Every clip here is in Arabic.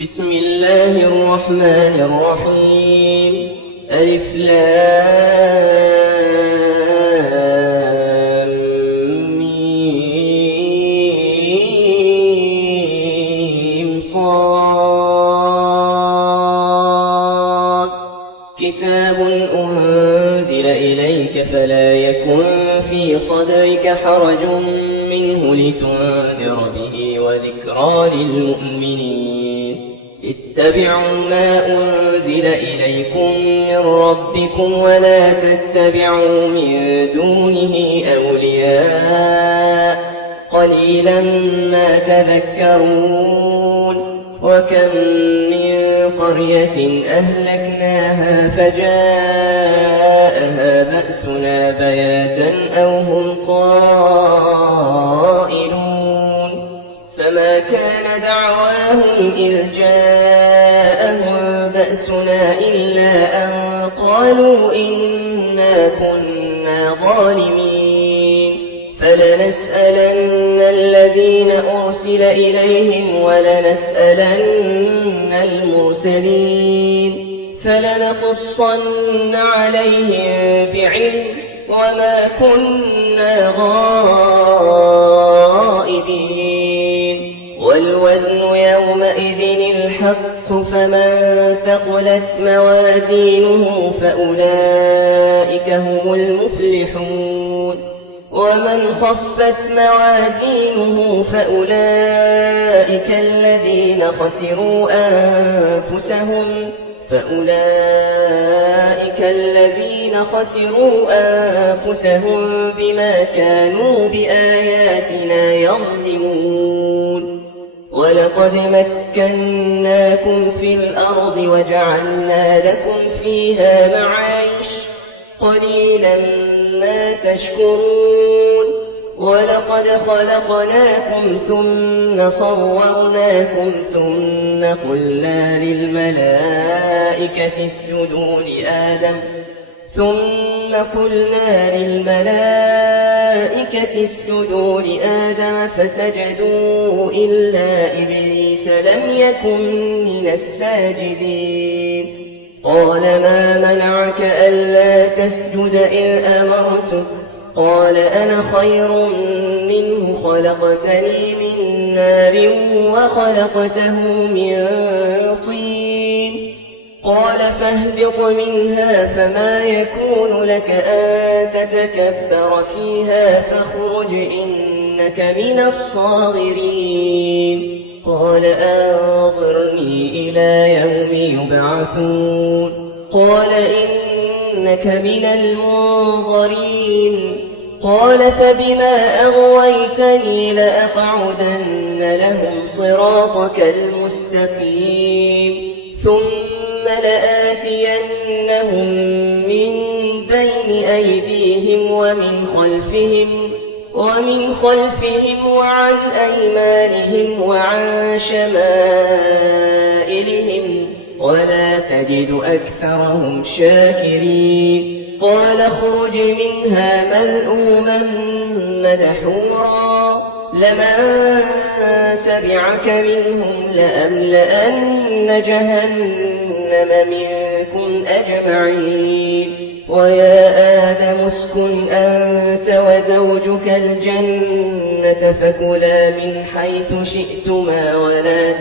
بسم الله الرحمن الرحيم. ألف لام ميم صاد. كتاب أنزل إليك فلا يكن في صدرك حرج منه لتنذر به وذكرى للمؤمنين. اتبعوا ما أنزل إليكم من ربكم ولا تتبعوا من دونه أولياء قليلا ما تذكرون. وكم من قرية أهلكناها فجاءها بأسنا بياتا أو هم قائلون. فما كان دعواهم إذ جاءهم بأسنا إلا أن قالوا إنا كنا ظالمين. فلنسألن الذين أرسل إليهم ولنسألن المرسلين. فلنقصن عليهم بعلم وما كنا غائبين. والوزن يومئذ الحق فمن ثقلت موازينه فأولئك هم المفلحون. ومن خفت موازينه فأولئك الذين خسروا أنفسهم بما كانوا بآياتنا يظلمون. ولقد مكناكم في الأرض وجعلنا لكم فيها معايش قليلا ما تشكرون. ولقد خلقناكم ثم صورناكم ثم قلنا للملائكة اسجدوا لآدم فسجدوا إلا إبليس لم يكن من الساجدين. قال ما منعك ألا تسجد إذ أمرتك؟ قال أنا خير منه خلقتني من نار وخلقته من طين. قال فاهبط منها فما يكون لك أن تتكبر فيها فاخرج إنك من الصاغرين. قال أنظرني إلى يوم يبعثون. قال إنك من المنظرين. قال فبما أغويتني لأقعدن لهم صراطك المستقيم ثم لآتينهم من بين أيديهم ومن خلفهم وعن أيمانهم وعن شمائلهم ولا تجد أكثرهم شاكرين. قال اخرج منها ملؤوما مدحورا لمن تبعك منهم لأملأن جهنم منكم أجمعين. ويا آدم اسكن أنت وزوجك الجنة فكلا من حيث شئتما ولا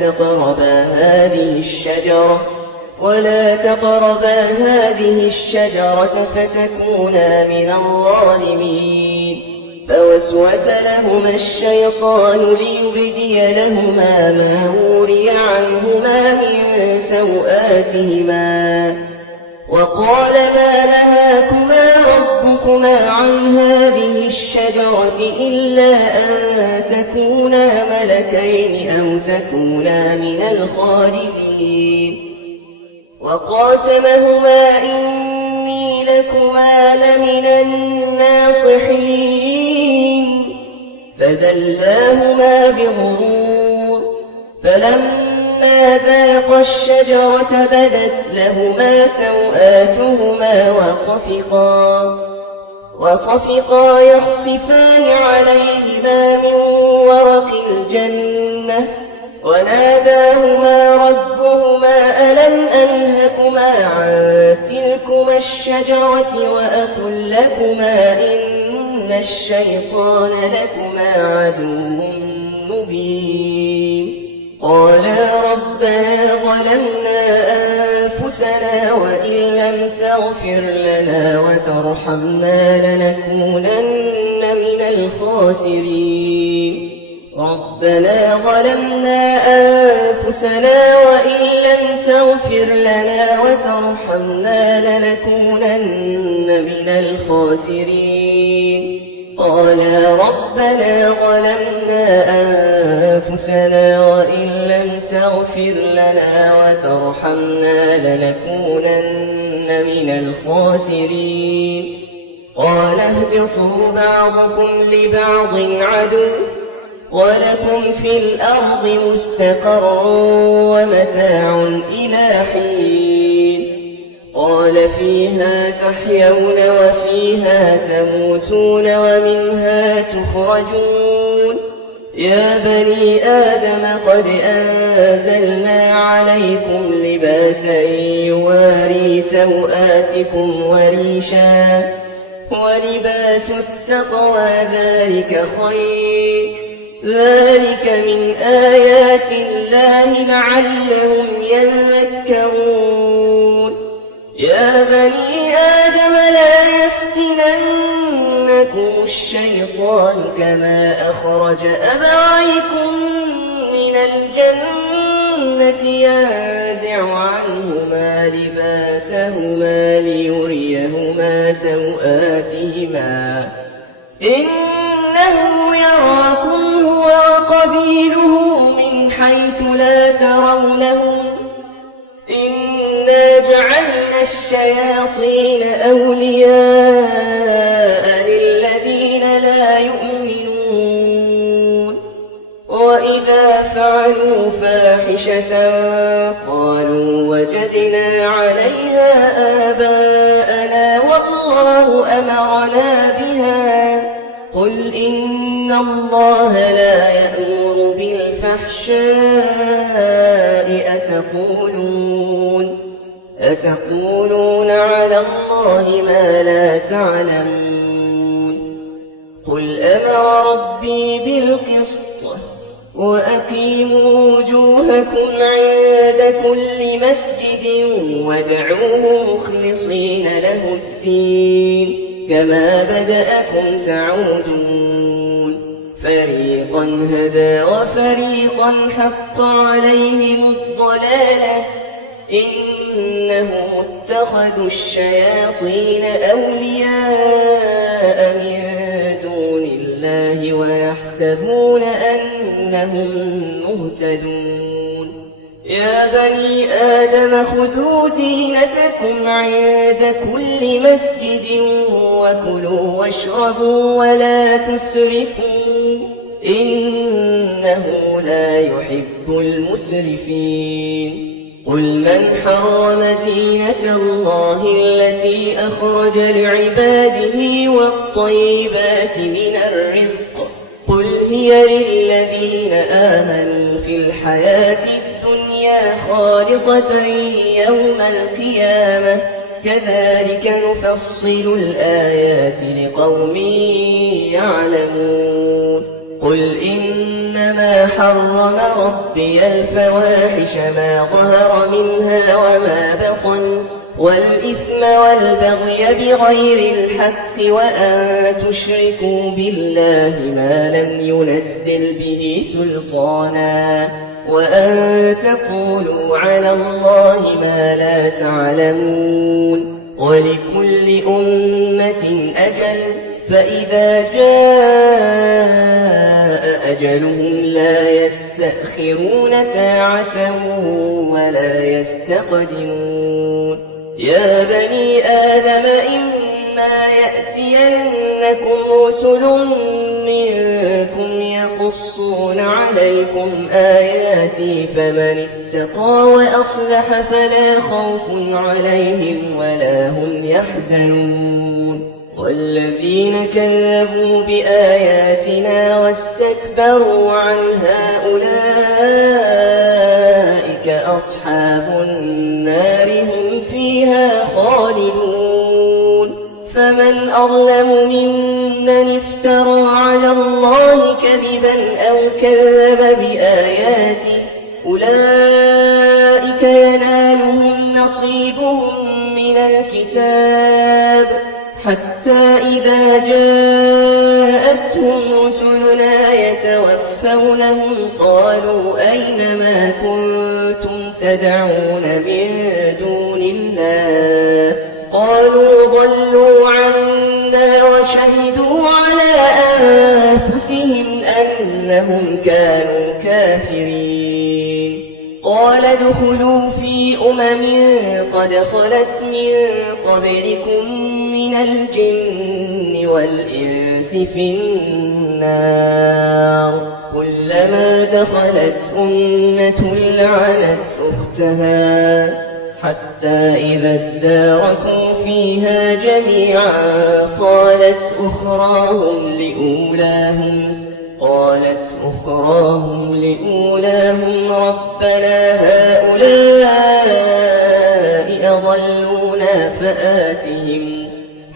تقربا هذه الشجرة فتكونا من الظالمين. فوسوس لهما الشيطان ليبدي لهما ما وري عنهما من سوآتهما وقال ما نهاكما ربكما عن هذه الشجرة إلا أن تكونا ملكين أو تكونا من الخالدين. وقاسمهما إني لكما لمن الناصحين. فدلاهما بغرور فلما ذاقا الشجرة بدت لهما سوآتهما وطفقا يخصفان عليهما من ورق الجنة وناداهما ربهما تلكما الشجرة وأقل لكما إن الشيطان لكما عدو مبين قالا ربنا ظلمنا أنفسنا وإن لم تغفر لنا وترحمنا لنكونن من الخاسرين ربنا ظلمنا أنفسنا وإن لم تغفر لنا وترحمنا لنكونن من الخاسرين قالا ربنا ظلمنا أنفسنا وإن لم تغفر لنا وترحمنا لنكونن من الخاسرين قال اهبطوا بعضكم لبعض عدو ولكم في الأرض مستقر ومتاع إلى حين قال فيها تحيون وفيها تموتون ومنها تخرجون يا بني آدم قد أنزلنا عليكم لباسا يواري سوآتكم وريشا ولباس التقوى ذلك خير ذلك من آيات الله لعلهم يذكرون يا بني آدم لا يفتننكم الشيطان كما أخرج أبويكم من الجنة ينزع عنهما لباسهما ليريهما سوآتهما إنه يراكم هو وقبيله من حيث لا ترونهم إنا جعلنا الشياطين أولياء للذين لا يؤمنون وإذا فعلوا فاحشة قالوا وجدنا عليها آباءنا والله أمرنا بها قل إن الله لا يأمر بالفحشاء أتقولون على الله ما لا تعلمون قل أمر ربي بالقسط وأقيموا وجوهكم عند كل مسجد وادعوه مخلصين له الدين كما بدأكم تعودون فريقا هدى وفريقا حق عليهم الضلالة إنهم اتخذوا الشياطين أولياء من دون الله ويحسبون أنهم مهتدون يا بني آدم خذوا زينتكم عند كل مسجد وكلوا واشربوا ولا تسرفوا إنه لا يحب المسرفين قل من حرم زينة الله التي أخرج لعباده والطيبات من الرزق قل هي للذين آمنوا في الحياة الدنيا خالصة يوم القيامة كذلك نفصل الآيات لقوم يعلمون قل إنما حرم ربي الفواحش ما ظهر منها وما بطن والإثم والبغي بغير الحق وأن تشركوا بالله ما لم ينزل به سلطانا وأن تقولوا على الله ما لا تعلمون ولكل أمة أجل فإذا جاء أجلهم لا يستأخرون ساعة ولا يستقدمون يا بني آدم إما يأتينكم رسل منكم يقصون عليكم آياتي فمن اتقى وأصلح فلا خوف عليهم ولا هم يحزنون والذين كذبوا بآياتنا واستكبروا عنها أولئك أولئك أصحاب النار هم فيها خالدون فمن أظلم ممن افترى على الله كذبا أو كذب بآياته أولئك ينالهم نصيبهم من الكتاب حتى إذا جاءتهم رسلنا يتوفونهم قالوا أين ما كنتم تدعون من دون الله قالوا ضلوا عنا وشهدوا على أنفسهم أنهم كانوا كافرين قال ادخلوا في قد خلت من قبلكم من الجن والإنس في النار كلما دخلت أمة لعنت أختها حتى إذا اداركوا فيها جميعا قالت أخراهم لأولاهم ربنا هؤلاء أضلونا فآتهم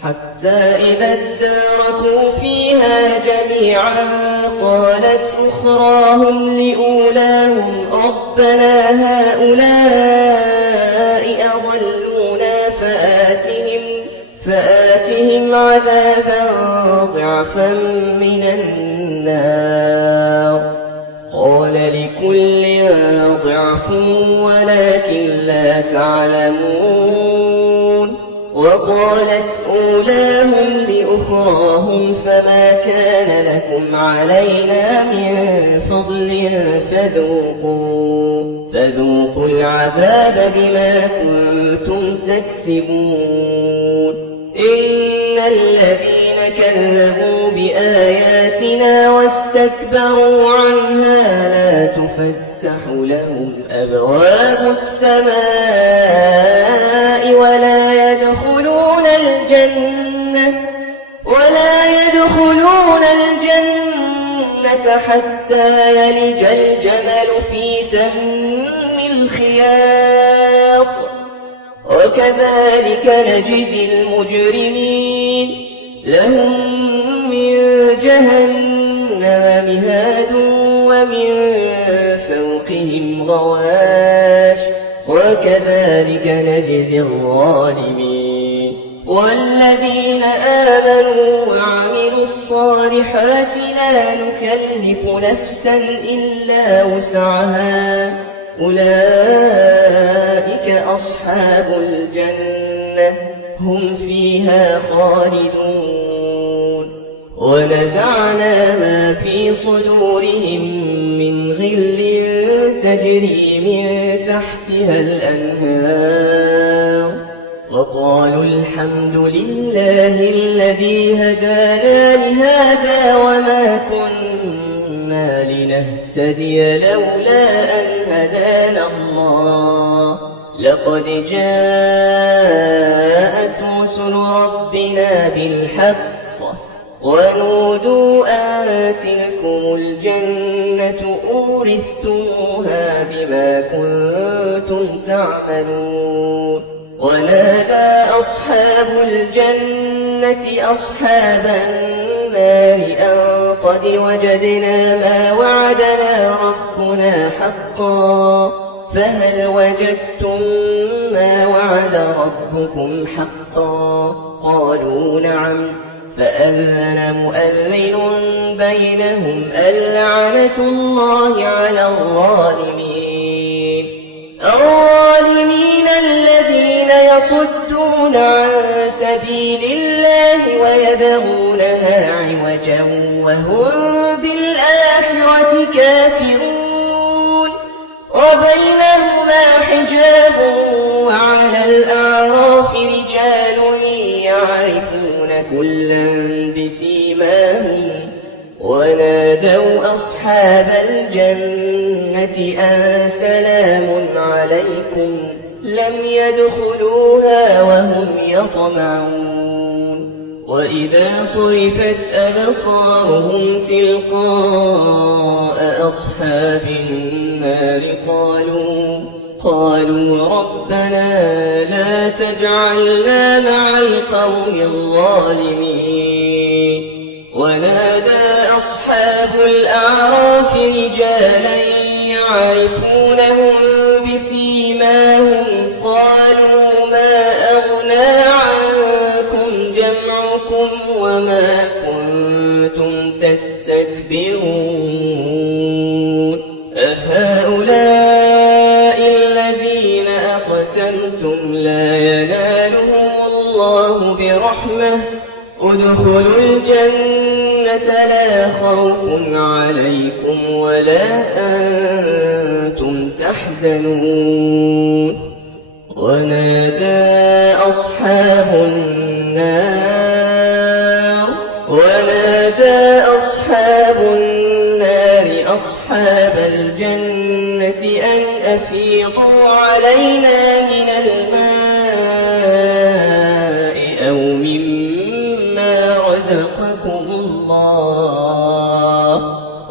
حتى إذا اداركوا فيها جميعا قالت أخراهم لأولاهم ربنا هؤلاء أضلونا فآتهم عذابا ضعفا من النار قال لكل ضعف ولكن لا تعلمون وقالت أولاهم لأخراهم فما كان لكم علينا من فضل فذوقوا العذاب بما كنتم تكسبون إن الذين كذبوا بآياتنا واستكبروا عنها لا تفتح لهم أبواب السماء ولا يدخلون الجنة حتى يلج الجمل في سم الخياط وكذلك نجزي المجرمين لهم من جهنم مهاد ومن فوقهم غواش وكذلك نجزي الظالمين والذين آمنوا وعملوا الصالحات لا نكلف نفسا إلا وسعها أولئك أصحاب الجنة هم فيها خالدون ونزعنا ما في صدورهم من غل تجري من تحتها الأنهار وقالوا الحمد لله الذي هدانا لهذا وما كنا لنهتدي لولا أن هدانا الله لقد جاءت رسل ربنا بالحق ونودوا أن تلكم الجنة أورثتموها بما كنتم تعملون ونادى أصحاب الجنة أصحاب النار أن قد وجدنا ما وعدنا ربنا حقا فهل وجدتم ما وعد ربكم حقا قالوا نعم فأذن مؤذن بينهم اللعنة الله على الظالمين الذين يصدون عن سبيل الله ويبغونها عوجا وهم بالآخرة كافرون وبينهما حجاب وعلى الأعراف رجال يعرفون كلا بسيماهم ونادوا أصحاب الجنة أن سلام عليكم لم يدخلوها وهم يطمعون وإذا صرفت أبصارهم تلقاء أصحاب النار قالوا ربنا لا تجعلنا مع القوم الظالمين. ونادى أصحاب الأعراف رجالا يعرفونهم بسيماهم قالوا ما أغنى عنكم جمعكم وما كنتم تستكبرون أهؤلاء الذين أقسمتم لا ينالهم الله برحمة ادخلوا الجنة لا خوف عليكم ولا أنتم تحزنون. ونادى أصحاب النار أصحاب الجنة أن أفيضوا علينا من الماء أو مما رزقكم الله.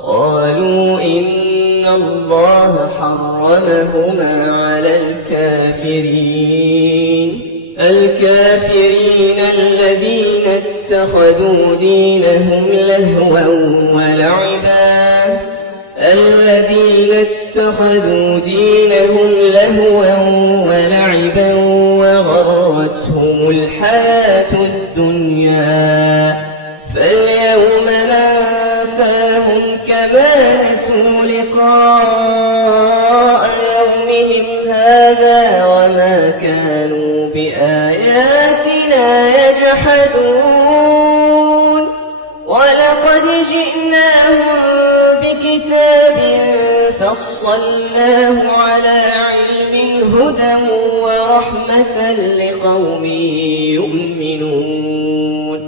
قالوا إن الله حرمهما على الكافرين الذين اتخذوا دينهم لهوا ولعبا وغرتهم الحياة الدنيا فاليوم ننساهم كما نسوا لقاء يومهم هذا وما كانوا بآياتنا يجحدون. ولقد جئناهم بكتاب فصلناه على علم هدى ورحمة لقوم يؤمنون.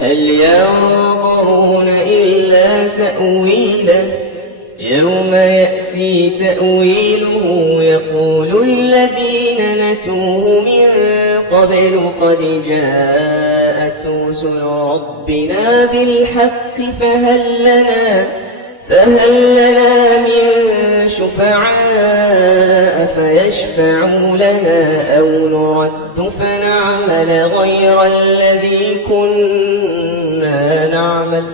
هل ينظرون إلا تأويله يوم يأتي تأويله يقول الذين نسوه من قبل قد جاءت رسل ربنا بالحق فهل لنا من شفعاء فيشفعوا لنا أو نرد فنعمل غير الذي كنا نعمل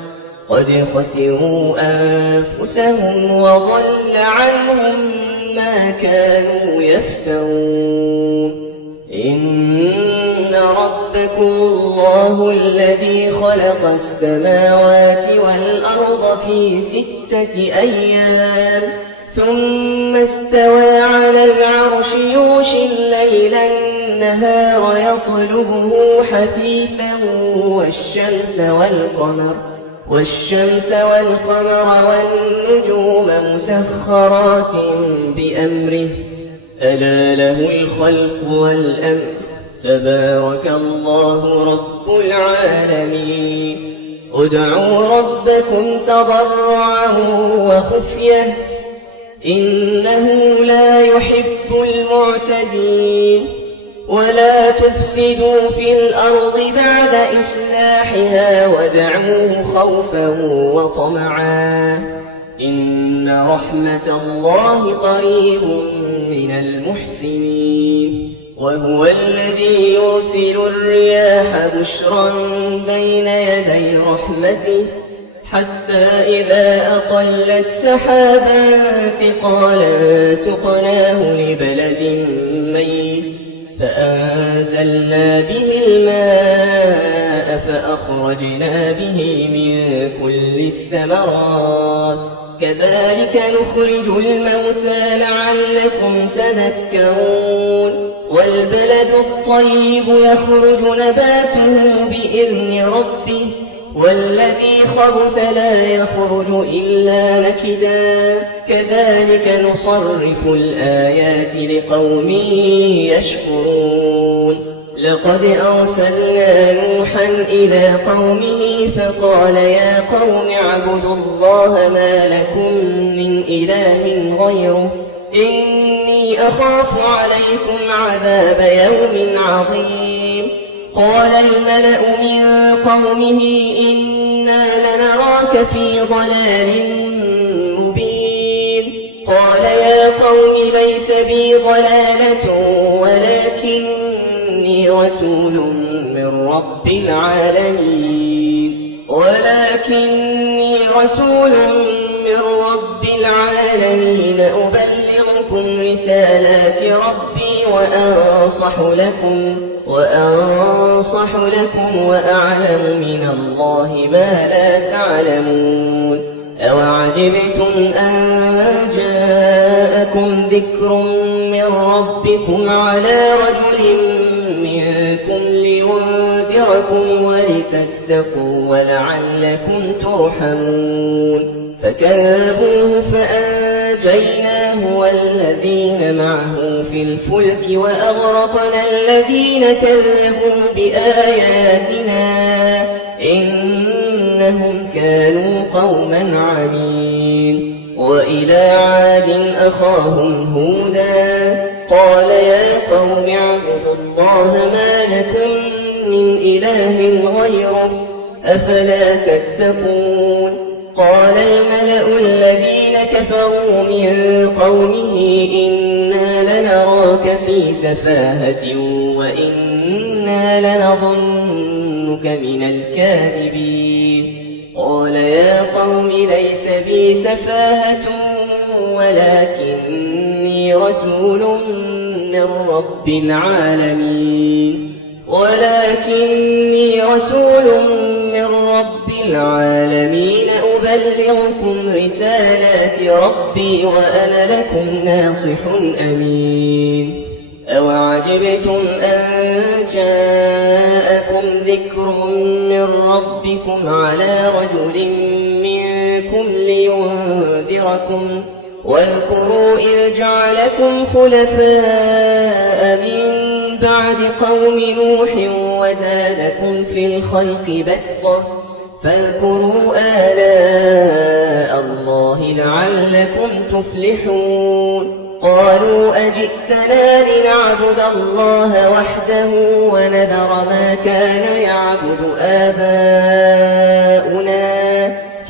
قد خسروا أنفسهم وضل عنهم ما كانوا يفترون. إن ربكم الله الذي خلق السماوات والأرض في 6 أيام ثم استوى على العرش يغشي الليل النهار يطلبه حثيثا والشمس والقمر والنجوم مسخرات بأمره ألا له الخلق والأمر تبارك الله رب العالمين. ادعوا ربكم تضرعا وخفية إنه لا يحب المعتدين. ولا تفسدوا في الأرض بعد إصلاحها وادعوه خوفا وطمعا إن رحمة الله قريب من المحسنين. وهو الذي يرسل الرياح بشرا بين يدي رحمته حتى إذا أقلت سحابا ثقالا سقناه لبلد ميت فأنزلنا به الماء فأخرجنا به من كل الثمرات كذلك نخرج الموتى لعلكم تذكرون. والبلد الطيب يخرج نباته بإذن ربه والذي خبث لا يخرج إلا نكدا كذلك نصرف الآيات لقوم يشكرون. لقد أرسلنا نوحا إلى قومه فقال يا قوم اعبدوا الله ما لكم من إله غيره إني أخاف عليكم عذاب يوم عظيم. قال الملأ من قومه إنا لنراك في ضلال مبين. قال يا قوم ليس بي ضلالة ولكني رسول من رب العالمين أبلغكم رسالات ربي وأنصح لكم وأعلم من الله ما لا تعلمون أوعجبتم أن جاءكم ذكر من ربكم على رجل منكم لينذركم ولتتقوا ولعلكم ترحمون فكذبوه فأنجيناه والذين معه في الفلك وأغرقنا الذين كذبوا بآياتنا إنهم كانوا قوما عمين وإلى عاد أخاهم هودا قال يا قوم اعبدوا الله ما لكم من إله غيره أفلا تتقون قال الملأ الذين كفروا من قومه إنا لنراك في سفاهة وإنا لنظنك من الكاذبين قال يا قوم ليس بي سفاهة ولكني رسول من رب العالمين أبلغكم رسالات ربي وأنا لكم ناصح أمين أوعجبتم أن جاءكم ذكر من ربكم على رجل منكم لينذركم واذكروا إذ جعلكم خلفاء من بعد قوم نوح وزادكم في الخلق بسطة فاذكروا آلاء الله لعلكم تفلحون قالوا أجئتنا لنعبد الله وحده ونذر ما كان يعبد آباؤنا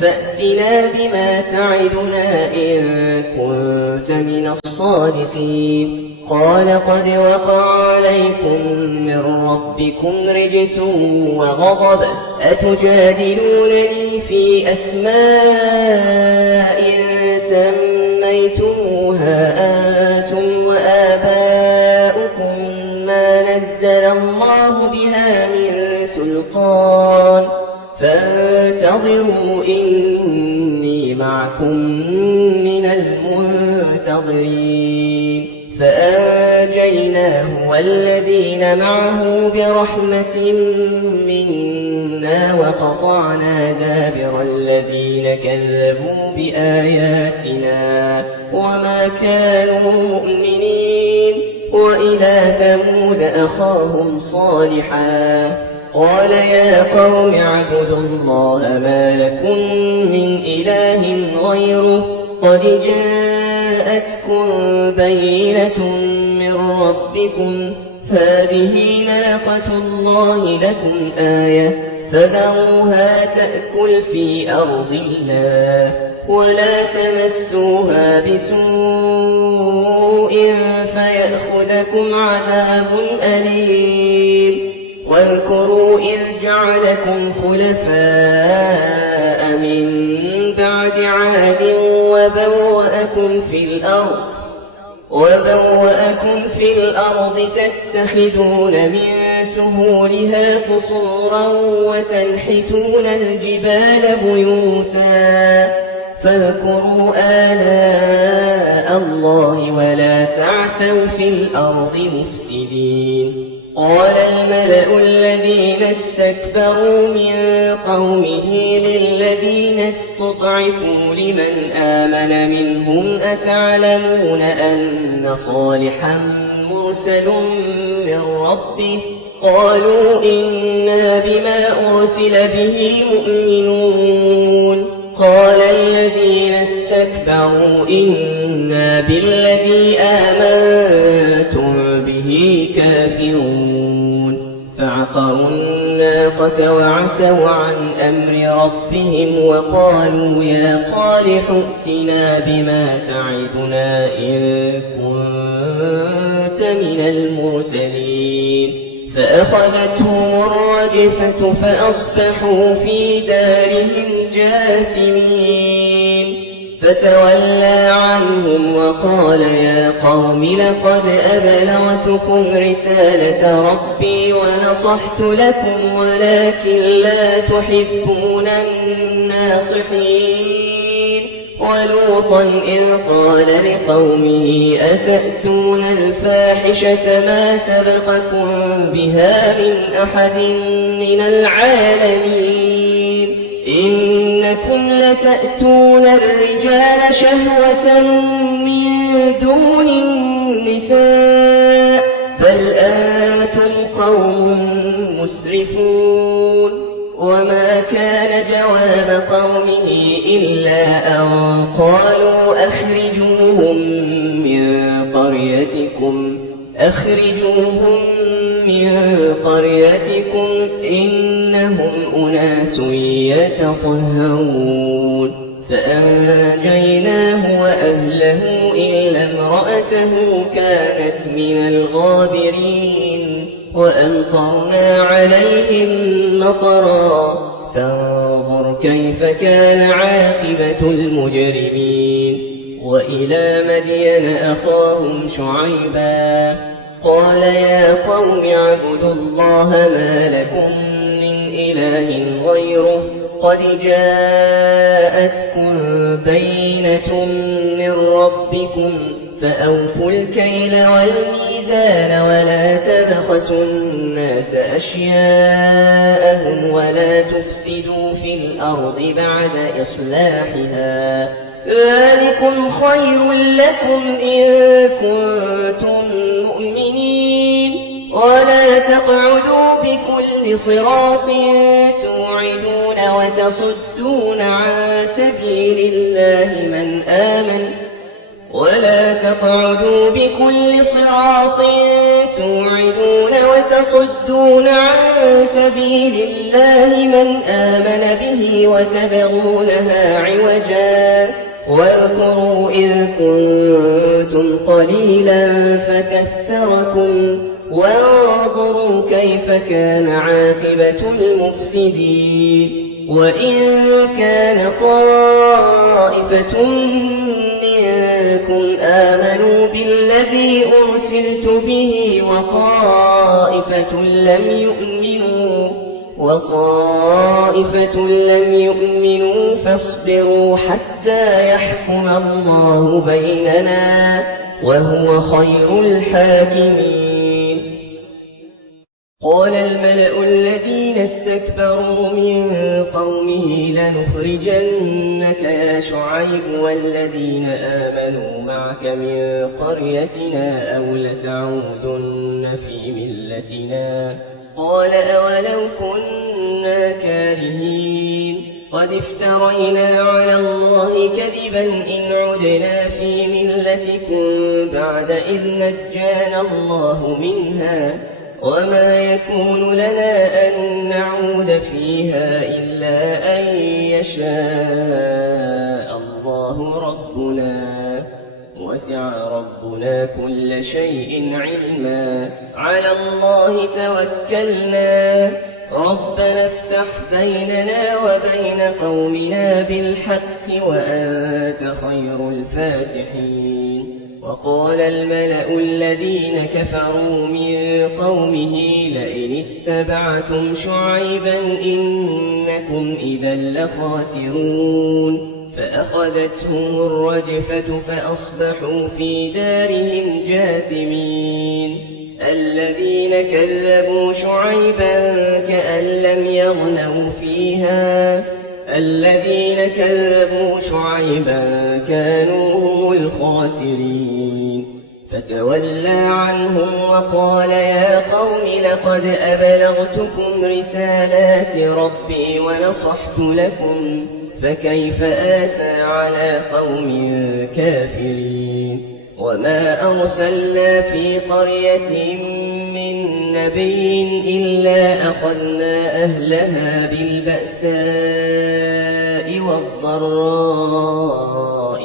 فأتنا بما تعدنا إن كنت من الصادقين قال قد وقع عليكم من ربكم رجس وغضب أتجادلونني في أسماء سميتموها أنتم وآباؤكم ما نزل الله بها من سلطان فانتظروا إني معكم من المنتظرين فأنجيناه والذين معه برحمة منا وقطعنا دابر الذين كذبوا بآياتنا وما كانوا مؤمنين وإلى ثمود أخاهم صالحا قال يا قوم اعبدوا الله ما لكم من إله غيره قد جاءتكم بينة من ربكم هذه ناقة الله لكم آية فذروها تأكل في أرض الله ولا تمسوها بسوء فيأخذكم عذاب أليم واذكروا إذ جعلكم خلفاء من بعد عاد وبوأكم في الأرض تتخذون من سهولها قصورا وتنحتون الجبال بيوتا فاذكروا آلاء الله ولا تعثوا في الأرض مفسدين قال الملأ الذين استكبروا من قومه للذين استضعفوا لمن آمن منهم أتعلمون أن صالحا مرسل من ربه قالوا إنا بما أرسل به مؤمنون قال الذين استكبروا إنا بالذي آمنتم به كافرون فعقروا الناقة وعتوا عن أمر ربهم وقالوا يا صالح ائتنا بما تعدنا إن كنت من المرسلين فأخذتهم الرجفة فأصبحوا في دارهم جاثمين فتولى عنهم وقال يا قوم لقد أبلغتكم رسالة ربي ونصحت لكم ولكن لا تحبون الناصحين ولوطا إذ قال لقومه أتأتون الفاحشة ما سبقكم بها من أحد من العالمين إنكم لتأتون الرجال شهوة من دون النساء بل أنتم قوم مسرفون وما كان جواب قومه إلا أن قالوا أخرجوهم من قريتكم إنهم أناس يتطهرون فأنجيناه وأهله إلا امرأته كانت من الغابرين وأمطرنا عليهم مطرا فانظر كيف كان عاقبة المجرمين وإلى مدين أخاهم شعيبا قال يا قوم اعبدوا الله ما لكم من إله غيره قد جاءتكم بينة من ربكم فأوفوا الكيل والميزان ولا تبخسوا الناس أشياءهم ولا تفسدوا في الأرض بعد إصلاحها ذلكم خير لكم إن كنتم مؤمنين ولا تقعدوا بكل صراط توعدون وتصدون عن سبيل الله من آمن به وتبغونها عوجا واذكروا إذ كنتم قليلا فكثركم وانظروا كيف كان عاقبة المفسدين وإن كان طائفة منكم آمنوا بالذي أرسلت به وطائفة لم يؤمنوا فاصبروا حتى يحكم الله بيننا وهو خير الحاكمين قال الملأ الذين استكبروا من قومه لنخرجنك يا شعيب والذين آمنوا معك من قريتنا أو لتعودن في ملتنا قال أولو كنا كارهين قد افترينا على الله كذبا إن عدنا في ملتكم بعد إذ نجانا الله منها وما يكون لنا أن نعود فيها إلا أن يشاء الله ربنا وسع ربنا كل شيء علما على الله توكلنا ربنا افتح بيننا وبين قومنا بالحق وأنت خير الفاتحين وقال الملأ الذين كفروا من قومه لئن اتبعتم شعيبا إنكم إذا لخاسرون فأخذتهم الرجفة فأصبحوا في دارهم جاثمين الذين كذبوا شعيبا كأن لم يغنوا فيها الذين كذبوا شعيبا كانوا هم الخاسرين فتولى عنهم وقال يا قوم لقد أبلغتكم رسالات ربي ونصحت لكم فكيف آسى على قوم كافرين وما أرسلنا في قرية من نبي إلا أخذنا أهلها بالبأساء والضراء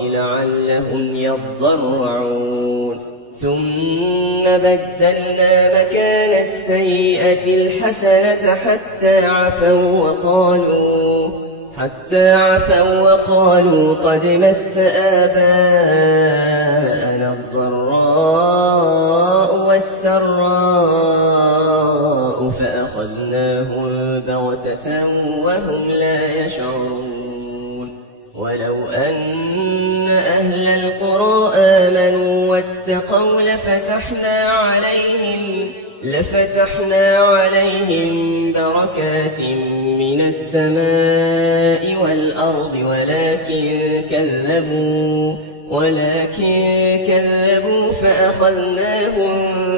لعلهم يضرعون ثم بدلنا مكان السيئة الحسنة حتى عفوا وقالوا قد مس آباءنا الضراء والسراء فأخذناهم بغتة وهم لا يشعرون ولو أن أهل القرى آمنوا واتقوا لفتحنا عليهم بركات من السماء والأرض ولكن كذبوا فأخذناهم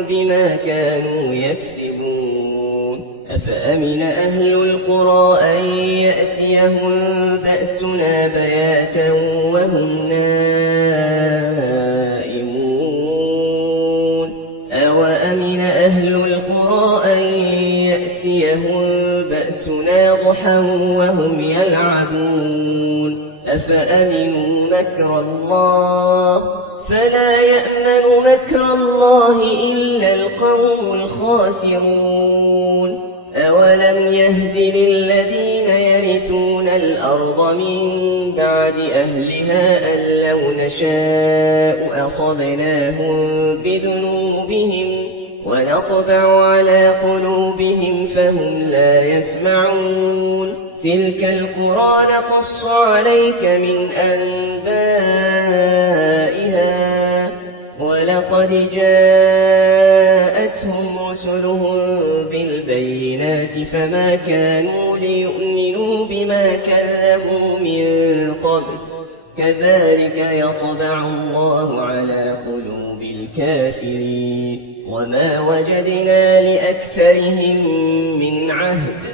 بما كانوا يكسبون أفأمن أهل القرى أن يأتيهم بأسنا بياتا وهم نائمون أوأمن أهل القرى أن يأتيهم بأسنا ضحى وهم يلعبون أفأمنوا مكر الله فلا يأمن مكر الله إلا القوم الخاسرون أولم يهد للذين يرثون الأرض من بعد أهلها أن لو نشاء أصبناهم بذنوبهم ونطبع على قلوبهم فهم لا يسمعون تلك القرى نقص عليك من أنبائها ولقد جاءتهم رسلهم بالبينات فما كانوا ليؤمنوا بما كذبوا من قبل كذلك يطبع الله على قلوب الكافرين وما وجدنا لأكثرهم من عهد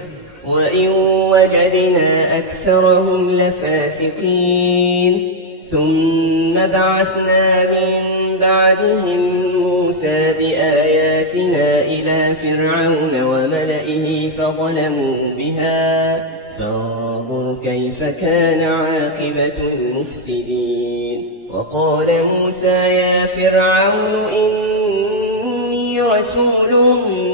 وإن وجدنا أكثرهم لفاسقين ثم بعثنا من بعدهم موسى بآياتنا إلى فرعون وملئه فظلموا بها فانظر كيف كان عاقبة المفسدين وقال موسى يا فرعون إني رسول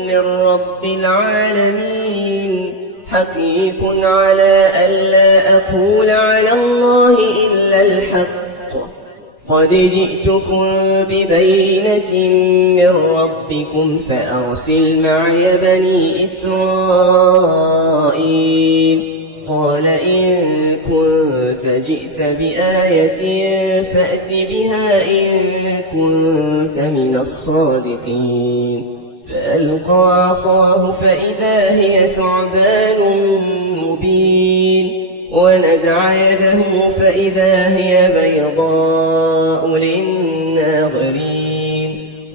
من رب العالمين حقيق على ألا أقول على الله إلا الحق قد جئتكم ببينة من ربكم فأرسل معي بني إسرائيل قال إن كنت جئت بآية فأت بها إن كنت من الصادقين فألقى عصاه فإذا هي ثعبان مبين ونزع يده فإذا هي بيضاء للناظرين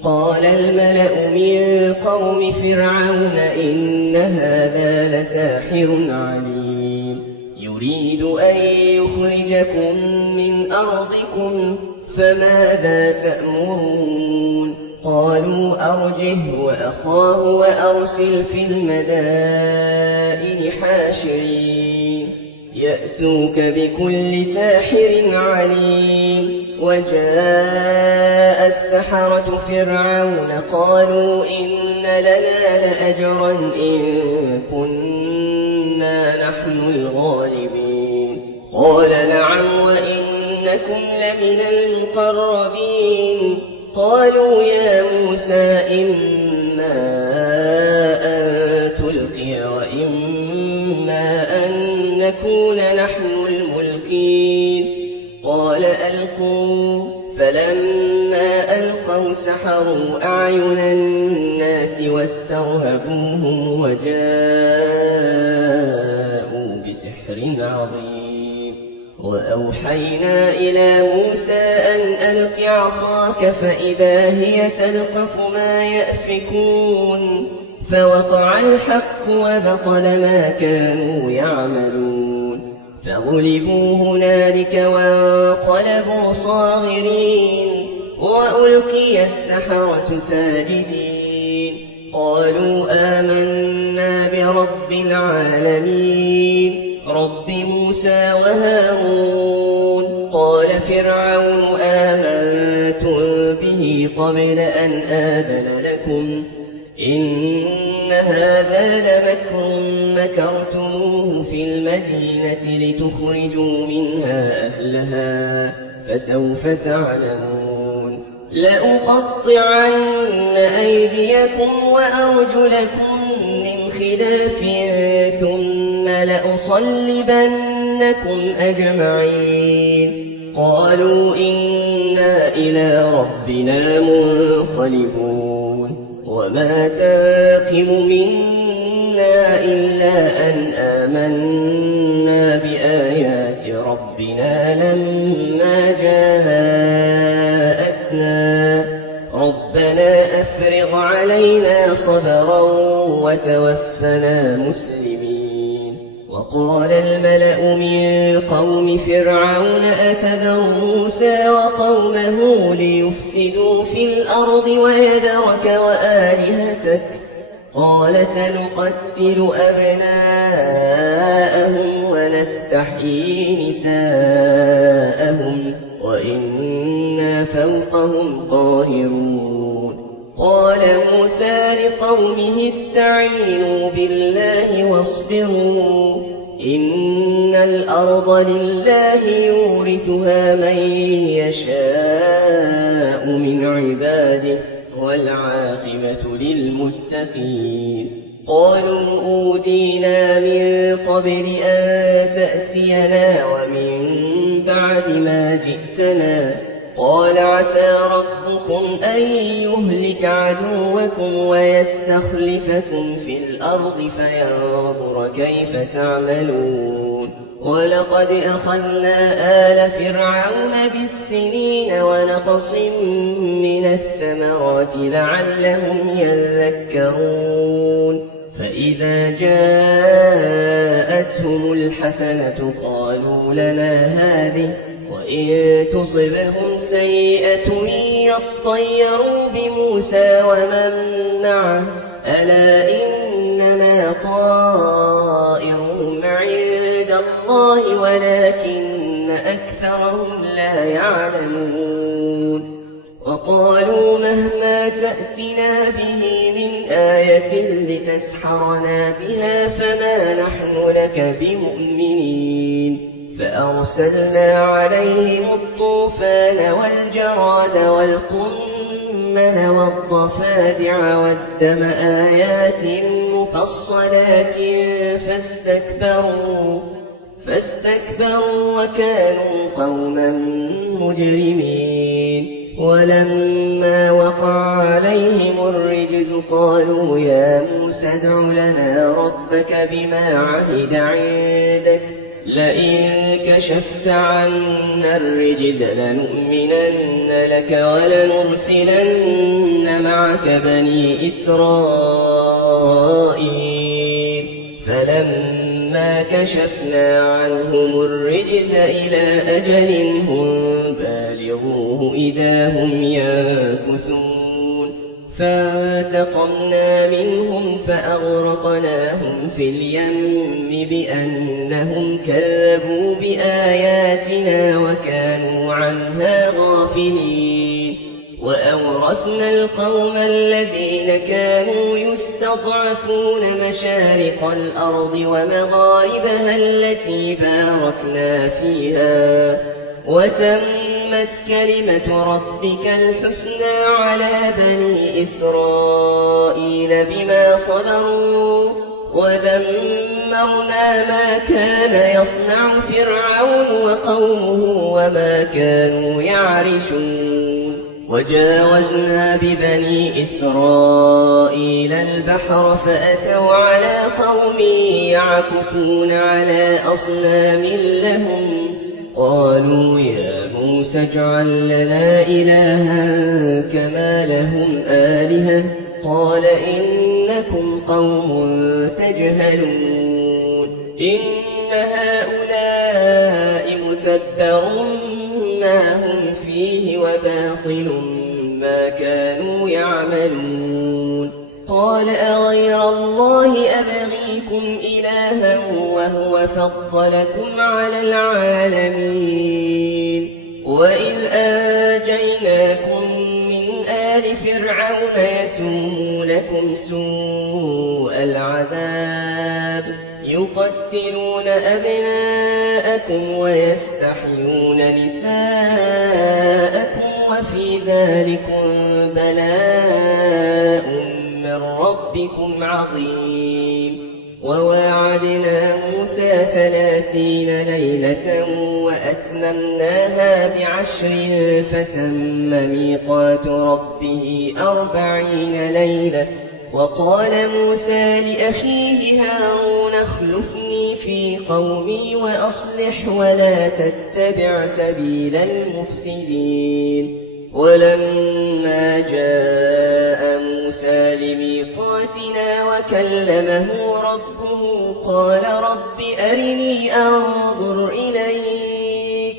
قال الملأ من قوم فرعون إن هذا لساحر عليم يريد أن يخرجكم من أرضكم فماذا تأمرون قالوا أرجه وأخاه وأرسل في المدائن حاشرين يأتوك بكل ساحر عليم وجاء السحرة فرعون قالوا إن لنا لأجرا إن كنا نحن الغالبين قال نعم وإنكم لمن المقربين قالوا يا موسى إما أن تلقي وإما أن نكون نحن الملقين قال ألقوا فلما ألقوا سحروا أعين الناس واسترهبوهم وجاءوا بسحر عظيم وأوحينا إلى موسى أن ألق عصاك فإذا هي تلقف ما يأفكون فوقع الحق وبطل ما كانوا يعملون فغلبوا هنالك وانقلبوا صاغرين وألقي السحرة ساجدين قالوا رب العالمين رب موسى وهارون. قال فرعون آمنتم به قبل أن آذن لكم إن هذا لمكر مكرتموه في المدينة لتخرجوا منها أهلها فسوف تعلمون. لأقطعن أيديكم وأرجلكم من خلاف ثم لأصلبنكم أجمعين. قالوا إنا إلى ربنا منقلبون. وما تنقم منا إلا أن آمنا بآيات ربنا لما جاءتنا ربنا أفرغ علينا صبرا وتوفنا مسلمين. وقال الملأ من قوم فرعون أتذر موسى وقومه ليفسدوا في الأرض ويذرك وآلهتك قال سنقتل أبناءهم ونستحيي نساءهم وإنا فوقهم قاهرون. قال موسى لقومه استعينوا بالله واصبروا إن الأرض لله يورثها من يشاء من عباده والعاقبة للمتقين. قالوا أودينا من قبل أن تأتينا ومن بعد ما جئتنا قال عسى ربكم أن يهلك عدوكم ويستخلفكم في الأرض فينظر كيف تعملون. ولقد أخذنا آل فرعون بالسنين ونقص من الثمرات لعلهم يذكرون. فإذا جاءتهم الحسنة قالوا لنا هذه وإن تصبهم سيئة يطيروا بموسى ومن معه ألا إنما طائرهم عند الله ولكن أكثرهم لا يعلمون. وقالوا مهما تأتنا به من آية لتسحرنا بها فما نحن لك بمؤمنين. فأرسلنا عليهم الطوفان والجراد والقمل والضفادع والدم آيات مفصلات فاستكبروا وكانوا قوما مجرمين. ولما وقع عليهم الرجز قالوا يا موسى ادع لنا ربك بما عهد عندك لئن كشفت عنا الرجز لنؤمنن لك ولنرسلن معك بني إسرائيل. فلما كشفنا عنهم الرجز إلى أجل هم بالغوه إذا هم ينكثون. فانتقمنا منهم فأغرقناهم في اليم بأنهم كذبوا بآياتنا وكانوا عنها غافلين. وأورثنا القوم الذين كانوا يستضعفون مشارق الأرض ومغاربها التي باركنا فيها وتمت كلمة ربك الحسنى على بني إسرائيل بما صبروا ودمرنا ما كان يصنع فرعون وقومه وما كانوا يعرشون. وجاوزنا ببني إسرائيل البحر فأتوا على قوم يعكفون على أصنام لهم قالوا يا موسى اجعل لنا إلها كما لهم آلهة قال إنكم قوم تجهلون. إن هؤلاء متبر ما هم فيه وباطل ما كانوا يعملون. قال أغير غير الله أبغيكم إلها وهو فضلكم على العالمين وإذ أنجيناكم من آل فرعون يسومونكم سوء العذاب يقتلون أبناءكم ويستحيون نساءكم وفي ذلكم بلاء من ربكم عظيم وواعدنا موسى 30 ليلة وأتممناها ب10 فتم ميقات ربه 40 ليلة وقال موسى لأخيه هارون اخلفني في قومي وأصلح ولا تتبع سبيل المفسدين ولما جاء موسى لميقاتنا وكلمه ربه قال رب أرني أنظر إليك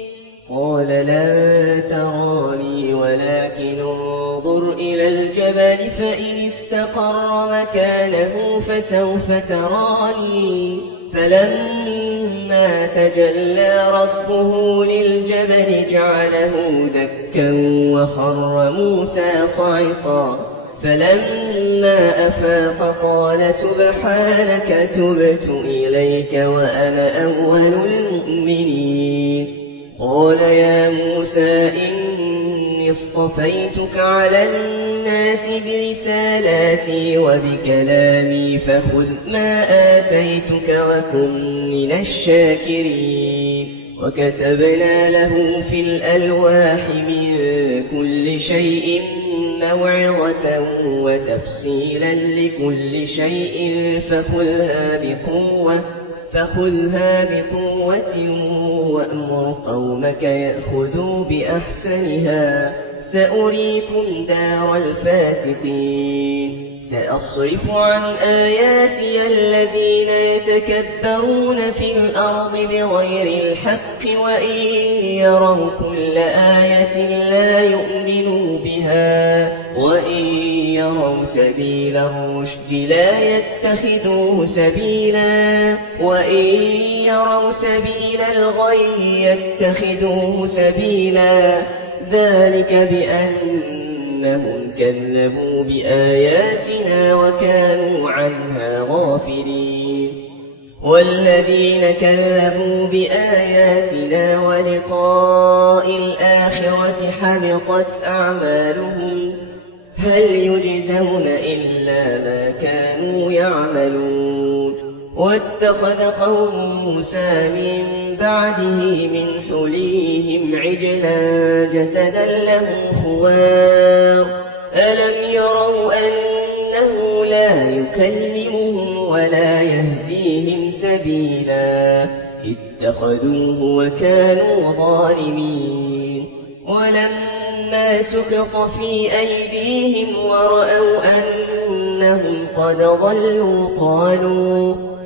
قال لا تراني ولكن انظر إلى الجبل فإن استقر مكانه فسوف تراني فلما تجلى ربه للجبل جعله دكا وخر موسى صعقا فلما أفاق قال سبحانك تبت إليك وأنا أول المؤمنين قال يا موسى إني اصطفيتك على الناس برسالاتي وبكلامي فخذ ما آتيتك وكن من الشاكرين وكتبنا له في الألواح من كل شيء موعظة وتفصيلا لكل شيء فخذها بقوة وأمر قومك يأخذوا بأحسنها سأريكم دار الفاسقين سأصرف عن آياتي الذين يتكبرون في الأرض بغير الحق وإن يروا كل آية لا يؤمنوا بها وإن يروا سبيل الرشد لا يتخذوه سبيلا وإن يروا سبيل الغي يتخذوه سبيلا ذلك بأنهم كذبوا بآياتنا وكانوا عنها غافلين والذين كذبوا بآياتنا ولقاء الآخرة حبطت أعمالهم هل يجزون إلا ما كانوا يعملون واتخذ قوم موسى من بعده من حليهم عجلا جسدا له خوار ألم يروا أنه لا يكلمهم ولا يهديهم سبيلا اتخذوه وكانوا ظالمين ولما سقط في أيديهم ورأوا أنهم قد ضلوا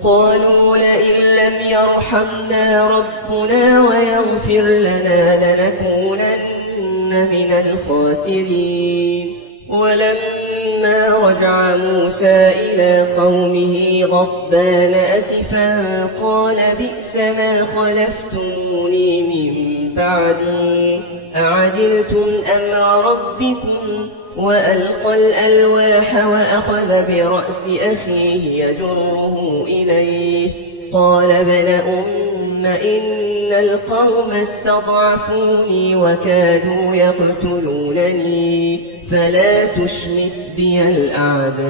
قالوا لئن لم يرحمنا ربنا ويغفر لنا لنكونن من الخاسرين ولما رجع موسى إلى قومه غضبان أسفا قال بئس ما خلفتموني من بعدي أعجلتم أمر ربكم وألقى الألواح وأخذ برأس أخيه يجره إليه قال ابن أم إن القوم استضعفوني وكادوا يقتلونني فلا تشمت بي الأعداء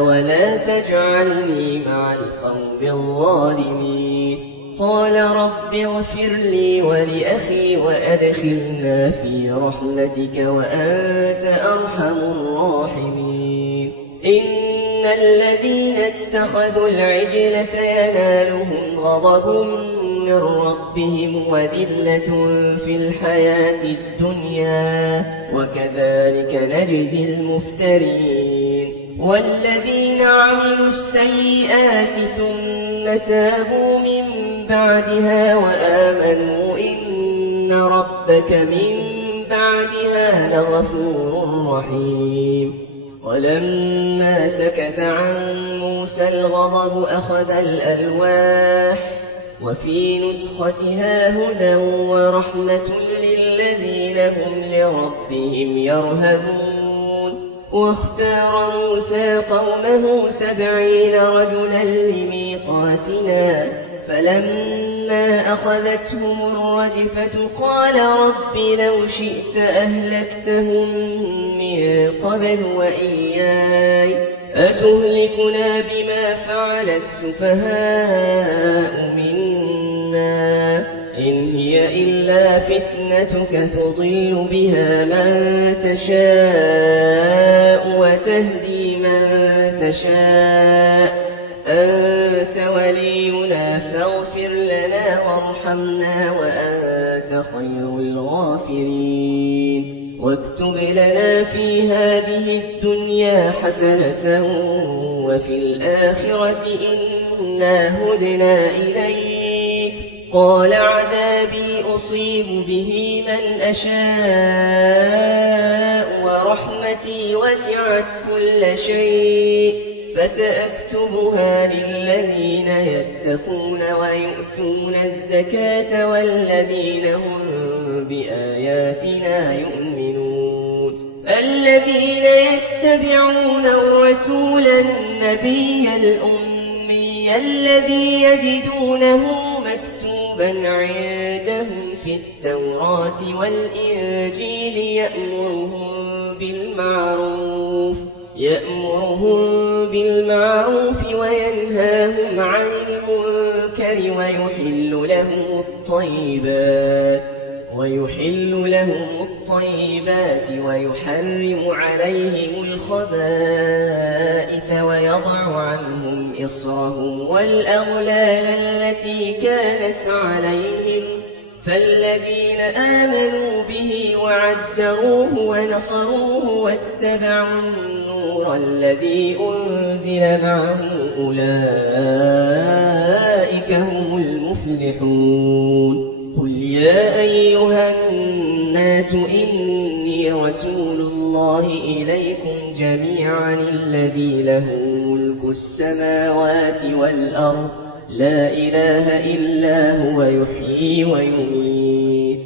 ولا تجعلني مع القوم الظالمين قال رب اغفر لي ولأخي وأدخلنا في رحمتك وأنت أرحم الراحمين إن الذين اتخذوا العجل سينالهم غضب من ربهم وذلة في الحياة الدنيا وكذلك نجزي المفترين والذين عملوا السيئات ثم تابوا من بعدها وآمنوا إن ربك من بعدها لغفور رحيم ولما سكت عن موسى الغضب أخذ الألواح وفي نسختها هدى ورحمة للذين هم لربهم يرهبون واختار موسى قومه 70 رجلا لميقاتنا فلما أخذتهم الرجفة قال رب لو شئت أهلكتهم من قبل وإياي أتهلكنا بما فعل السفهاء منا إن هي إلا فتنتك تضل بها من تشاء وتهدي من تشاء أنت ولينا فاغفر لنا وارحمنا وأنت خير الغافرين واكتب لنا في هذه الدنيا حسنة وفي الآخرة إنا هدنا إليك قال عذابي أصيب به من أشاء ورحمتي وسعت كل شيء فسأكتبها للذين يتقون ويؤتون الزكاة والذين هم بآياتنا يؤمنون الذين يتبعون الرسول النبي الأمي الذي يجدونه مكتوبا عندهم في التوراة والإنجيل يأمرهم بالمعروف وينهاهم عن المنكر ويحل لهم الطيبات ويحرم عليهم الخبائث ويضع عنهم إصرهم والأغلال التي كانت عليهم فالذين آمنوا به وعزروه ونصروه واتبعوا النور الذي أنزل معه أولئك هم المفلحون قل يا أيها الناس إني رسول الله إليكم جميعا الذي له ملك السماوات والأرض لا إله إلا هو يحيي ويميت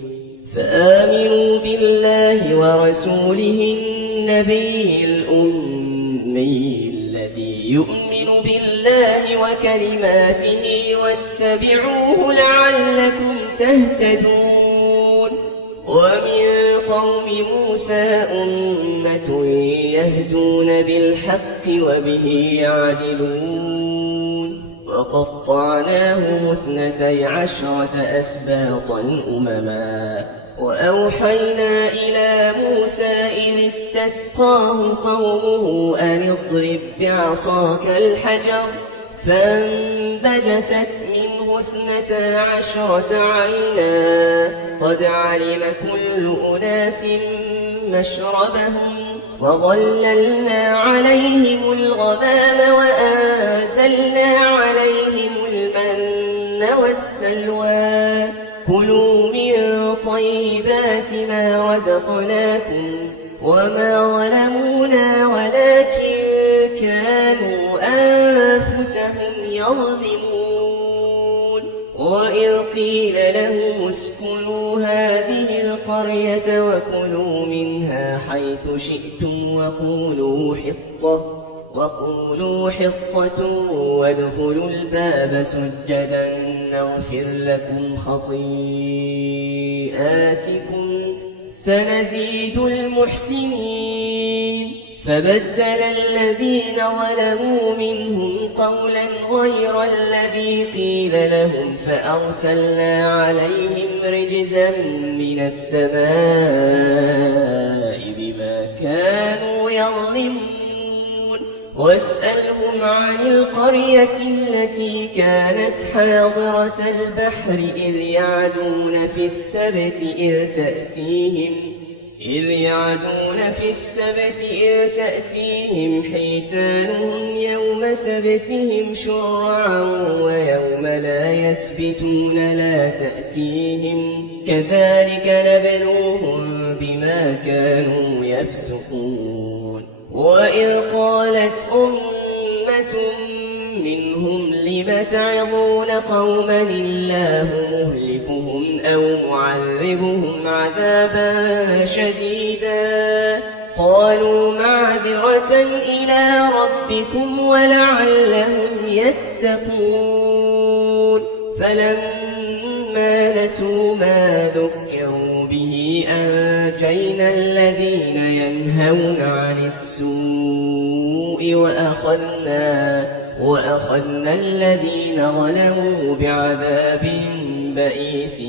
فآمنوا بالله ورسوله النبي الأمي الذي يؤمن بالله وكلماته واتبعوه لعلكم تهتدون ومن قوم موسى أمة يهدون بالحق وبه يعدلون وقطعناهم 12 أسباطا أمما وأوحينا إلى موسى إذ استسقاه قومه أن اضرب بعصاك الحجر فانبجست منه 12 عينا قد علم كل أناس مشربهم وظللنا عليهم الغمام وأنزلنا عليهم المن والسلوى كلوا من طيبات ما رزقناكم وما ظلمونا ولكن كانوا أنفسهم يظلمون وإذ قيل لهم اسكنوا هذه القرية وكلوا منها حيث شئتم وقولوا حطة وادخلوا الباب سجدا نغفر لكم خطيئاتكم سنزيد المحسنين فبدل الذين ظلموا منهم قولا غير الذي قيل لهم فأرسلنا عليهم رجزا من السماء بما كانوا يظلمون واسألهم عن القرية التي كانت حاضرة البحر إذ يعدون في السبت إذ تأتيهم حيتانهم يوم سبتهم شرعا ويوم لا يسبتون لا تأتيهم كذلك نبلوهم بما كانوا يفسقون وإذ قالت أمة منهم لم تعظون قوما الله مهلكهم أو معذبهم عذابا شديدا قالوا معذرة إلى ربكم ولعلهم يتقون فلما نسوا ما ذكروا به أنجينا الذين ينهون عن السوء وأخذنا الذين ظلموا بعذاب بئيس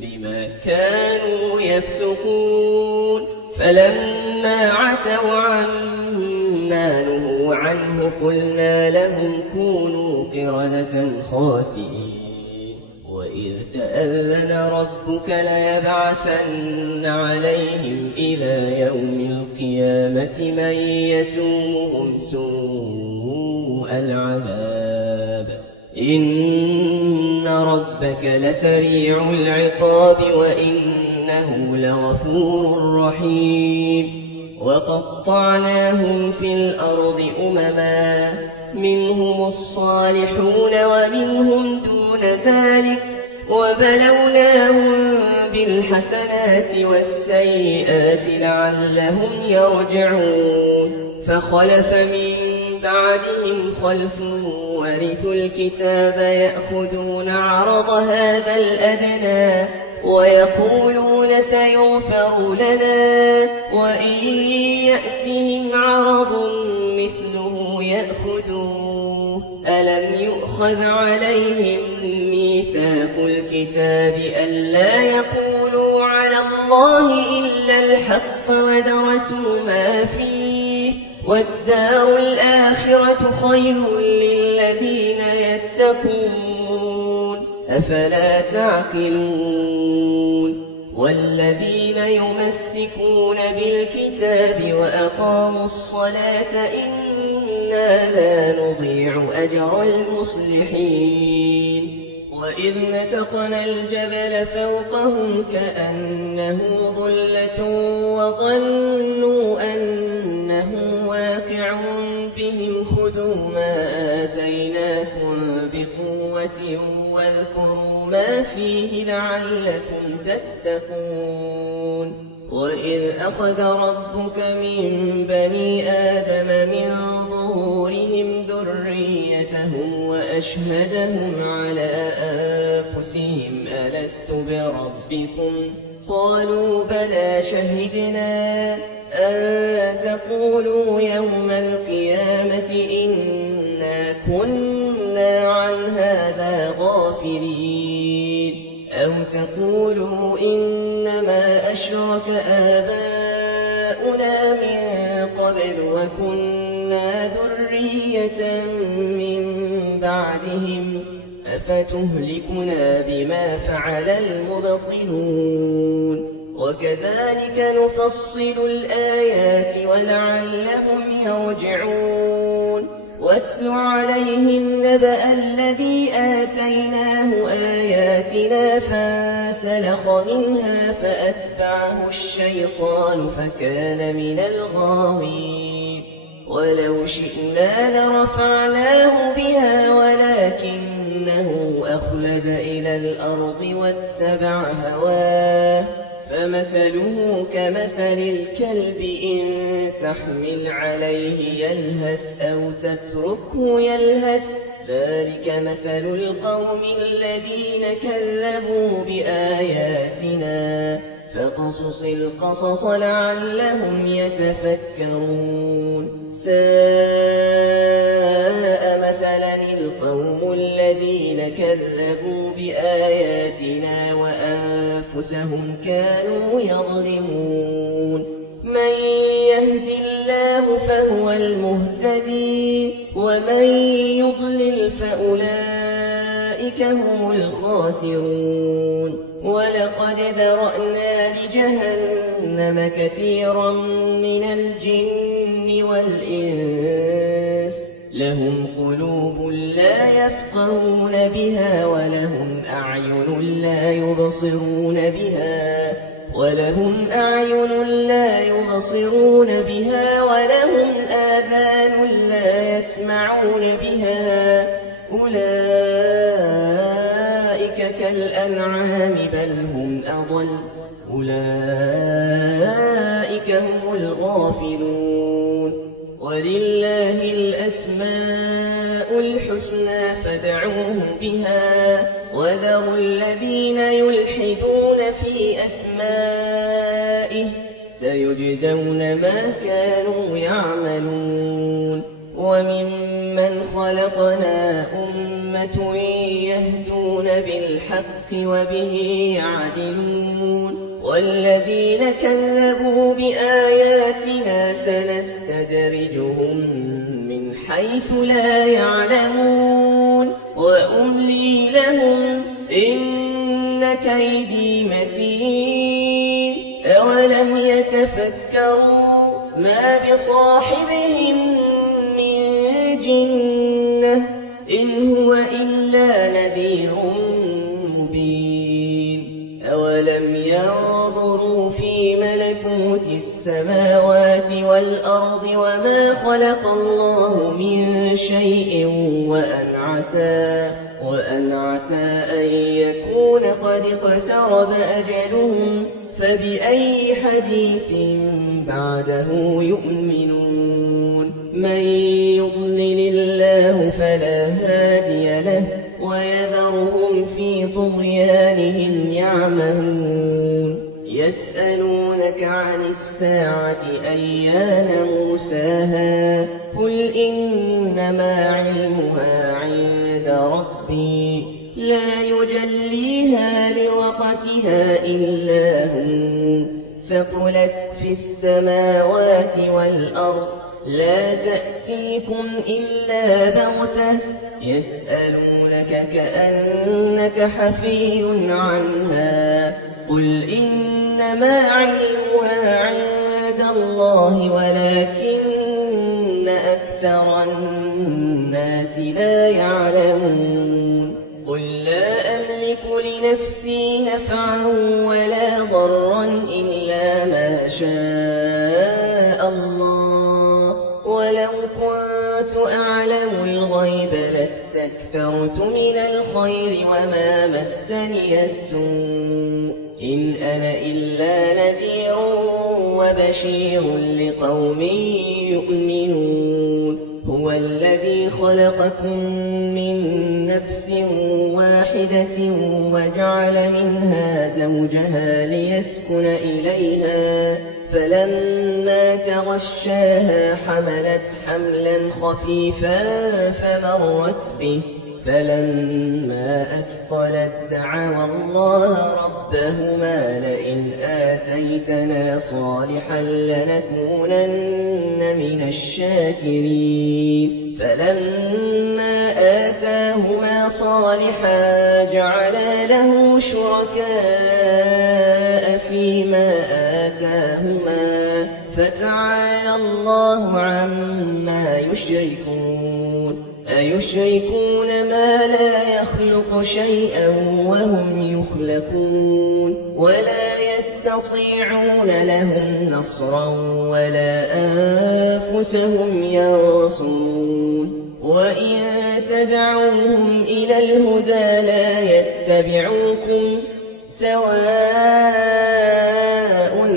بما كانوا يفسقون فلما عتوا عما نهوا عنه قلنا لهم كونوا قردة خاسئين وإذ تأذن ربك ليبعثن عليهم إلى يوم القيامة من يسومهم سوء العذاب إن ربك لسريع العقاب وإنه لغفور رحيم وقطعناهم في الأرض أمما منهم الصالحون ومنهم دون ذلك وبلوناهم بالحسنات والسيئات لعلهم يرجعون فخلف من بعدهم خلف ورثوا الكتاب يأخذون عرض هذا الأدنى ويقولون سيغفر لنا وإن يأتهم عرض مثله يأخذوه ألم يؤخذ عليهم ميثاق الكتاب ألا يقولوا على الله إلا الحق ودرسوا ما فيه والدار الآخرة خير للذين يتقون أفلا تعقلون والذين يمسكون بالكتاب وأقاموا الصلاة إنا لا نضيع أجر المصلحين وإذ نتقنا الجبل فوقهم كأنه ظلة وظنوا أنه واقع بهم خذوا ما آتيناكم بقوة واذكروا ما فيه لعلكم تتقون وإذ أخذ ربك من بني آدم من ظهورهم ذريتهم وأشهدهم على أنفسهم ألست بربكم قالوا بلى شهدنا أن تقولوا يوم القيامة إنا كنا عن هذا غافلين أو تقولوا إنما أشرك آباؤنا من قبل وكنا ذرية من بعدهم أفتهلكنا بما فعل المبطلون وكذلك نفصل الآيات ولعلهم يرجعون واتل عليهم نبأ الذي آتيناه آياتنا فانسلخ منها فأتبعه الشيطان فكان من الغاوين ولو شئنا لرفعناه بها ولكنه أخلد إلى الأرض واتبع هواه فمثله كمثل الكلب إن تحمل عليه يلهث أو تتركه يلهث ذلك مثل القوم الذين كذبوا بآياتنا فقصص القصص لعلهم يتفكرون ساء مثلا القوم الذين كذبوا بآياتنا وأنفسهم كانوا يظلمون من يهد الله فهو المهتدي ومن يضلل فأولئك هم الخاسرون ولقد ذرأنا لجهنم كثيرا من الجن والإنس لهم قلوب لا يفقهون بها ولهم أعين لا يبصرون بها ولهم أعين لا يبصرون بها ولهم آذان لا يسمعون بها أولئك كالأنعام بل هم أضل أولئك هم الغافلون ولله الأسماء الحسنى فادعوه بها وذروا الذين يلحدون في أسمائه سيجزون ما كانوا يعملون وممن خلقنا أمة يهدون بالحق وبه يعدلون والذين كذبوا بآياتنا سنستدرجهم من حيث لا يعلمون وأملي لهم إن كيدي متين أولم يتفكروا ما بصاحبهم من جنة إن هو إلا نذير مبين أولم ينظروا في ملكوت السماوات والأرض وما خلق الله من شيء وأن عسى أن يكون قد اقترب أجلهم فبأي حديث بعده يؤمنون من يضلل الله فلا هادي له ويذرهم في طغيانهم يعمهون يسألونك عن الساعة أيان مرساها قل إنما علمها عند ربي لا يجليها لوقتها إلا هو ثقلت في السماوات والأرض لا تأتيكم إلا بغتة يسألونك كأنك حفي عنها قل إنما علمها عند الله ولكن أكثر الناس لا يعلمون قل لا أملك لنفسي نفعا ولا ضرا إلا ما شاء الله ولو كنت أعلم الغيب لاستكثرت من الخير وما مسني السوء إن أنا إلا نذير وبشير لقوم يؤمنون هو الذي خلقكم من نفس واحدة وجعل منها زوجها ليسكن إليها فلما تغشاها حملت حملا خفيفا فمرت به فلما أثقلت دعوا الله ربهما لئن آتيتنا صالحا لنكونن من الشاكرين فلما آتاهما صالحا جعلا له شركاء فيما آتاهما فتعالى الله عما يشركون أيشركون ما لا يخلق شيئا وهم يخلقون ولا يستطيعون لهم نصرا ولا أنفسهم ينصرون وإن تدعوهم إلى الهدى لا يتبعوكم سواء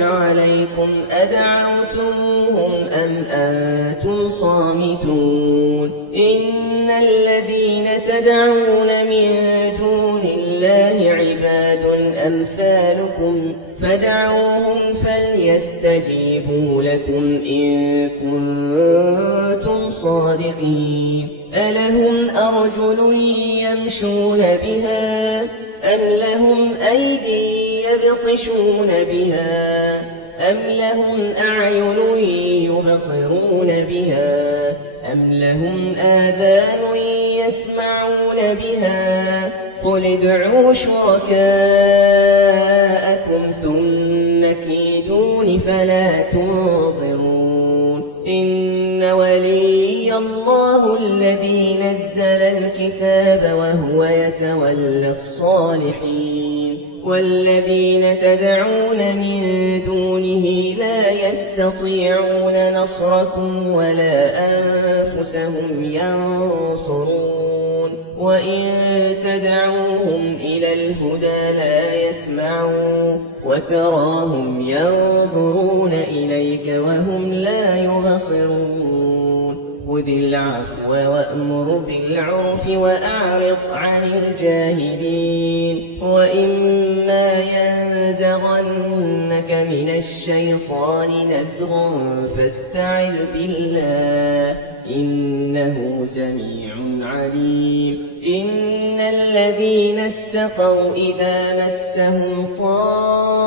عليكم أدعوتموهم أم أنتم صامتون إن الذين تدعون من دون الله عباد أمثالكم فدعوهم فليستجيبوا لكم إن كنتم صادقين ألهم أرجل يمشون بها أم لهم أيدي يبطشون بها أم لهم أعين يبصرون بها أم لهم آذان يسمعون بها قل ادعوا شركاءكم ثم كيدون فلا تنظرون إن ولي الله الذي نزل الكتاب وهو يتولى الصالحين والذين تدعون من دونه لا يستطيعون نصركم ولا أنفسهم ينصرون وإن تدعوهم إلى الهدى لا يسمعون وتراهم ينظرون إليك وهم لا يبصرون خذ العفو وأمر بالعرف وأعرض عن الجاهلين وإما ينزغنك من الشيطان نزغ فاستعذ بالله إنه سميع عليم إن الذين اتقوا إذا مسهم طائف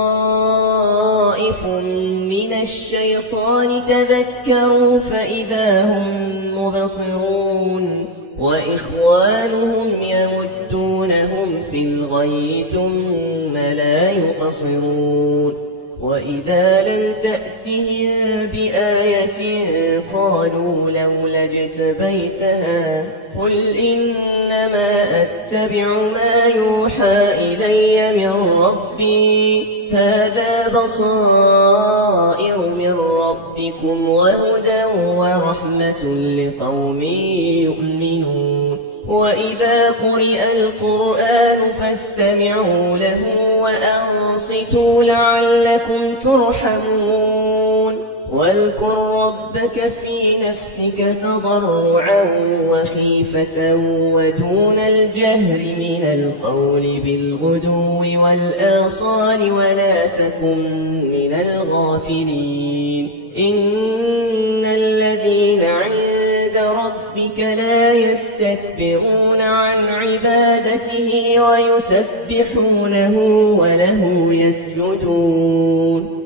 من الشيطان تذكروا فإذا هم مبصرون وإخوانهم يمدونهم في الغي ثم لا يقصرون وإذا لم تأتهم بآية قالوا لولا اجتبيتها قل إنما أتبع ما يوحى إلي من ربي هذا بصائر من ربكم وهدى ورحمة لقوم يؤمنون وإذا قرئ القرآن فاستمعوا له وأنصتوا لعلكم ترحمون واذكر ربك في نفسك تضرعا وخيفة ودون الجهر من القول بالغدو والآصال ولا تكن من الغافلين إن الذين عند ربك لا يستكبرون عن عبادته ويسبحونه وله يسجدون